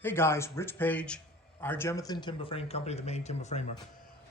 Hey guys, Rich Page, our Jemison Timber Frame Company, the main timber framer.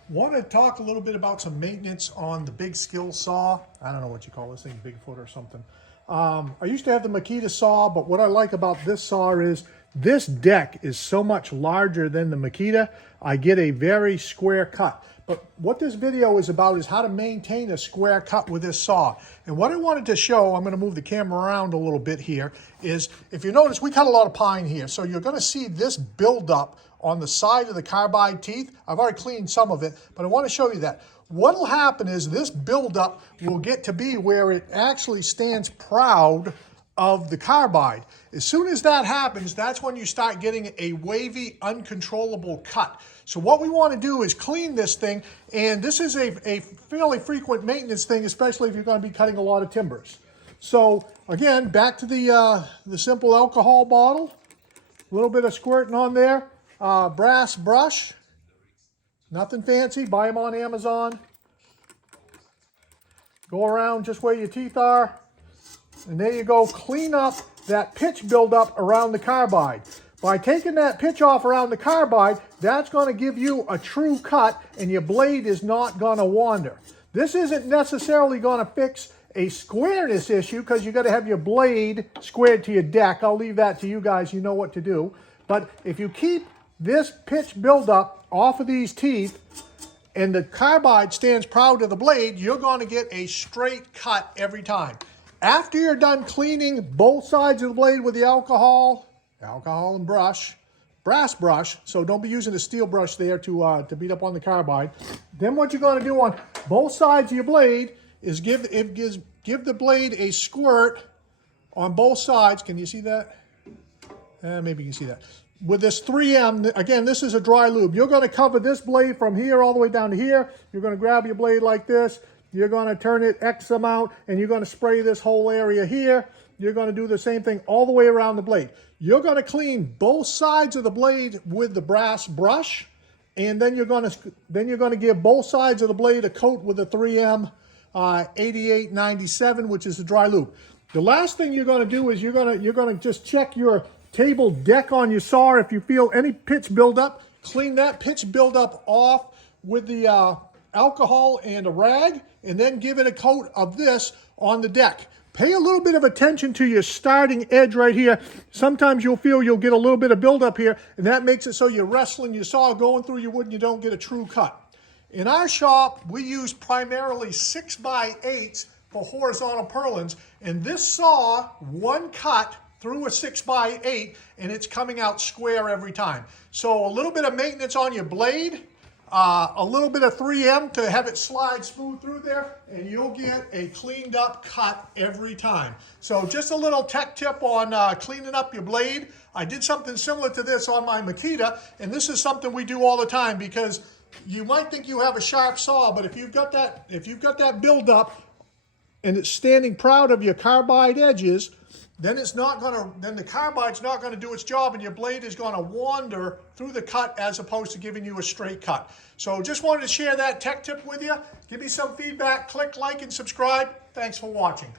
Want to talk a little bit about some maintenance on the big skill saw. I don't know what you call this thing, Bigfoot or something. I used to have the Makita saw, but what I like about this saw is this deck is so much larger than the Makita. I get a very square cut. But what this video is about is how to maintain a square cut with this saw. And what I wanted to show, I'm going to move the camera around a little bit here, is if you notice, we cut a lot of pine here. So you're going to see this buildup on the side of the carbide teeth. I've already cleaned some of it, but I want to show you that. What will happen is this buildup will get to be where it actually stands proud of the carbide. As soon as that happens, that's when you start getting a wavy, uncontrollable cut. So what we want to do is clean this thing, and this is a fairly frequent maintenance thing, especially if you're going to be cutting a lot of timbers. So again, back to the simple alcohol bottle, a little bit of squirting on there, brass brush, nothing fancy, buy them on Amazon. Go around just where your teeth are. And there you go, clean up that pitch buildup around the carbide. By taking that pitch off around the carbide, that's going to give you a true cut and your blade is not going to wander. This isn't necessarily going to fix a squareness issue because you got to have your blade squared to your deck. I'll leave that to you guys, you know what to do. But if you keep this pitch buildup off of these teeth and the carbide stands proud of the blade, you're going to get a straight cut every time. After you're done cleaning both sides of the blade with the alcohol and brush, brass brush, so don't be using a steel brush there to beat up on the carbide. Then what you're going to do on both sides of your blade is give the blade a squirt on both sides. Can you see that? Maybe you can see that. With this 3M, again, this is a dry lube. You're going to cover this blade from here all the way down to here. You're going to grab your blade like this. You're going to turn it X amount, and you're going to spray this whole area here. You're going to do the same thing all the way around the blade. You're going to clean both sides of the blade with the brass brush, and then you're going to give both sides of the blade a coat with the 3M 8897, which is a dry lube. The last thing you're going to do is you're going to just check your table deck on your saw. If you feel any pitch buildup, clean that pitch buildup off with the alcohol and a rag, and then give it a coat of this on the deck. Pay a little bit of attention to your starting edge right here. Sometimes you'll feel you'll get a little bit of buildup here, and that makes it so you're wrestling your saw going through your wood and you don't get a true cut. In our shop, we use primarily 6x8s for horizontal purlins, and this saw, one cut through a 6x8, and it's coming out square every time. So a little bit of maintenance on your blade, a little bit of 3M to have it slide smooth through there, and you'll get a cleaned up cut every time. So just a little tech tip on cleaning up your blade. I did something similar to this on my Makita, and this is something we do all the time because you might think you have a sharp saw, but if you've got that buildup and it's standing proud of your carbide edges, then the carbide's not gonna do its job, and your blade is gonna wander through the cut as opposed to giving you a straight cut. So just wanted to share that tech tip with you. Give me some feedback, click like and subscribe. Thanks for watching.